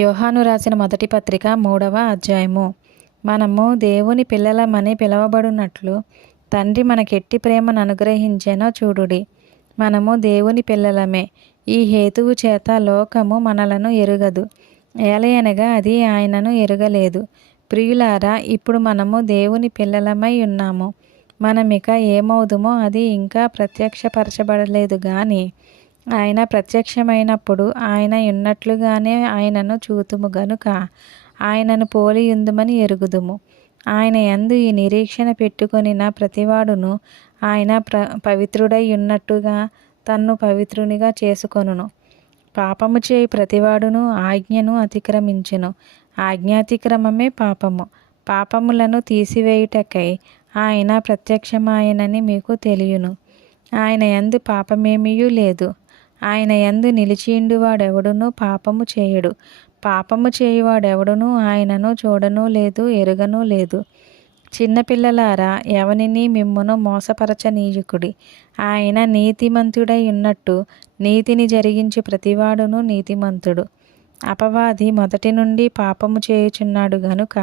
యోహాను రాసిన మొదటి పత్రిక 3వ అధ్యాయము. మనము దేవుని పిల్లలమని పిలువబడినట్లు తండ్రి మనకెట్టి ప్రేమను అనుగ్రహించెనో చూడుడి. మనము దేవుని పిల్లలమే. ఈ హేతువు చేత లోకము మనలను ఎరుగదు, ఏలయనగా అది ఆయనను ఎరుగలేదు. ప్రియులారా, ఇప్పుడు మనము దేవుని పిల్లలమై ఉన్నాము. మనమిక ఏమవుదుమో అది ఇంకా ప్రత్యక్షపరచబడలేదు గాని ఆయన ప్రత్యక్షమైనప్పుడు ఆయన ఉన్నట్లుగానే ఆయనను చూతుము గనుక ఆయనను పోలియుందుమని ఎరుగుదుము. ఆయన యందు ఈ నిరీక్షణ పెట్టుకొనిన ప్రతివాడును ఆయన పవిత్రుడై ఉన్నట్టుగా తన్ను పవిత్రునిగా చేసుకొనును. పాపము చేయి ప్రతివాడును ఆజ్ఞను అతిక్రమించును. ఆజ్ఞాతిక్రమమే పాపము. పాపములను తీసివేయుటకై ఆయన ప్రత్యక్షమాయనని మీకు తెలియను. ఆయన యందు పాపమేమీయూ లేదు. ఆయన యందు నిలిచియుండువాడెవడునూ పాపము చేయడు. పాపము చేయువాడెవడునూ ఆయనను చూడనూ లేదు, ఎరుగనూ లేదు. చిన్నపిల్లలారా, ఎవనిని మిమ్మును మోసపరచనీయకుడి. ఆయన నీతిమంతుడై ఉన్నట్టు నీతిని జరిగించు ప్రతివాడును నీతిమంతుడు. అపవాది మొదటి నుండి పాపము చేయుచున్నాడు గనుక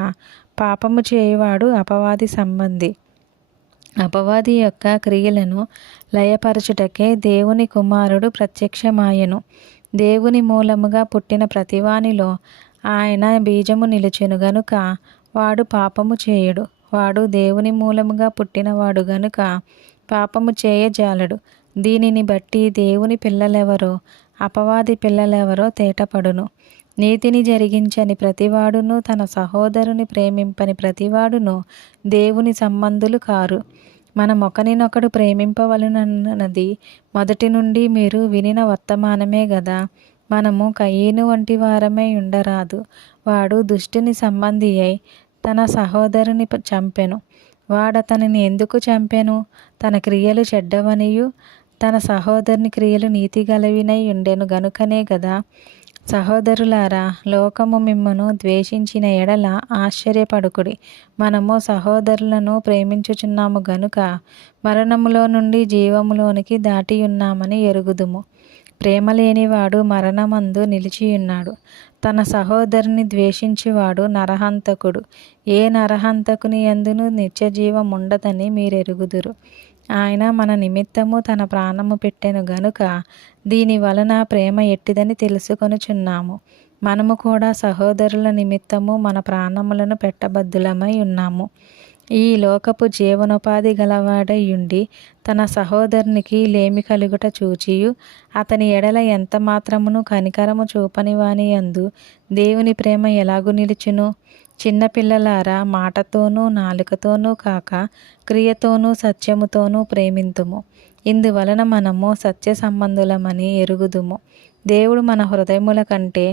పాపము చేయువాడు అపవాది సంబంధి. అపవాది యొక్క క్రియలను లయపరచుటకే దేవుని కుమారుడు ప్రత్యక్షమాయెను. దేవుని మూలముగా పుట్టిన ప్రతివానిలో ఆయన బీజము నిలిచెను గనుక వాడు పాపము చేయడు. వాడు దేవుని మూలముగా పుట్టినవాడు గనుక పాపము చేయజాలడు. దీనిని బట్టి దేవుని పిల్లలెవరో అపవాది పిల్లలెవరో తేటపడును. నీతిని జరిగించని ప్రతివాడును తన సహోదరుని ప్రేమింపని ప్రతివాడును దేవుని సంబంధులు కారు. మనం ఒకరినొకడు ప్రేమింపవలనన్నది మొదటి నుండి మీరు వినిన వర్తమానమే గదా. మనము కయీను వంటి వారమై ఉండరాదు. వాడు దుష్టుని సంబంధి అయి తన సహోదరుని చంపెను. వాడతనిని ఎందుకు చంపెను? తన క్రియలు చెడ్డవనియు తన సహోదరుని క్రియలు నీతిగలవినై ఉండెను గనుకనే గదా. సహోదరులారా, లోకము మిమ్మును ద్వేషించిన ఎడల ఆశ్చర్యపడుకుడి. మనము సహోదరులను ప్రేమించుచున్నాము గనుక మరణములో నుండి జీవములోనికి దాటియున్నామని ఎరుగుదుము. ప్రేమ లేనివాడు మరణమందు నిలిచియున్నాడు. తన సహోదరుని ద్వేషించువాడు నరహంతకుడు. ఏ నరహంతకుని యందును నిత్యజీవముండదని మీరెరుగుదురు. ఆయన మన నిమిత్తము తన ప్రాణము పెట్టెను గనుక దీని వలన ప్రేమ ఎట్టిదని తెలుసుకొనుచున్నాము. మనము కూడా సహోదరుల నిమిత్తము మన ప్రాణములను పెట్టబద్దులమై ఉన్నాము. ఈ లోకపు జీవనోపాధి గలవాడై ఉండి తన సహోదరునికి లేమి కలుగుట చూచియు అతని ఎడల ఎంత మాత్రమును కనికరము చూపని వాని యందు దేవుని ప్రేమ ఎలాగు నిలుచును? చిన్నపిల్లలారా, మాటతోనూ నాలుకతోనూ కాక క్రియతోనూ సత్యముతోనూ ప్రేమింతుము. ఇందువలన మనము సత్య సంబంధులమని ఎరుగుదుము. దేవుడు మన హృదయముల కంటే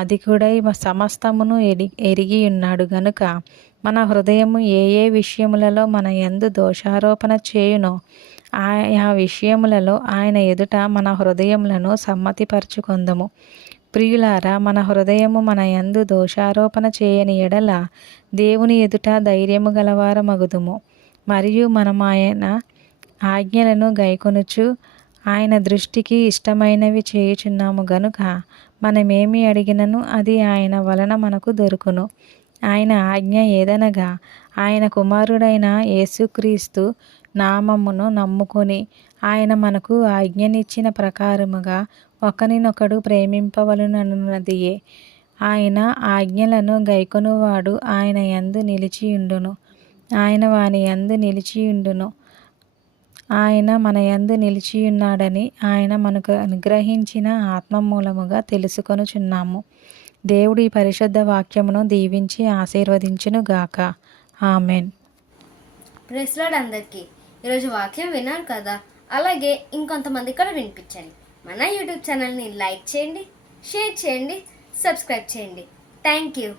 అధికుడై సమస్తమును ఎరిగి ఉన్నాడు గనుక మన హృదయము ఏ ఏ విషయములలో మన యందు దోషారోపణ చేయునో ఆయా విషయములలో ఆయన ఎదుట మన హృదయములను సమ్మతిపరచుకొందము. ప్రియులారా, మన హృదయము మన యందు దోషారోపణ చేయని ఎడల దేవుని ఎదుట ధైర్యము గలవారమగుదుము. మరియు మనము ఆయన ఆజ్ఞలను గైకొనుచు ఆయన దృష్టికి ఇష్టమైనవి చేయుచున్నాము గనుక మనమేమి అడిగినను అది ఆయన వలన మనకు దొరుకును. ఆయన ఆజ్ఞ ఏదనగా, ఆయన కుమారుడైన యేసుక్రీస్తు నామమును నమ్ముకొని ఆయన మనకు ఆజ్ఞనిచ్చిన ప్రకారముగా ఒకరినొకడు ప్రేమింపవలనన్నదియే. ఆయన ఆజ్ఞలను గైకొనువాడు ఆయన యందు నిలిచియుండును. ఆయన వాని యందు నిలిచియుండును. ఆయన మన యందు నిలిచియున్నాడని ఆయన మనకు అనుగ్రహించిన ఆత్మ మూలముగా తెలుసుకొనుచున్నాము. దేవుడి పరిశుద్ధ వాక్యమును దీవించి ఆశీర్వదించును గాక. ఆమెన్. ప్రైజ్ లార్డ్ అందరికీ. ఈరోజు వాక్యం విన్నారు కదా, అలాగే ఇంకొంతమంది కూడా వినిపించండి. మన యూట్యూబ్ ఛానల్ని లైక్ చేయండి, షేర్ చేయండి, సబ్స్క్రైబ్ చేయండి. Thank you.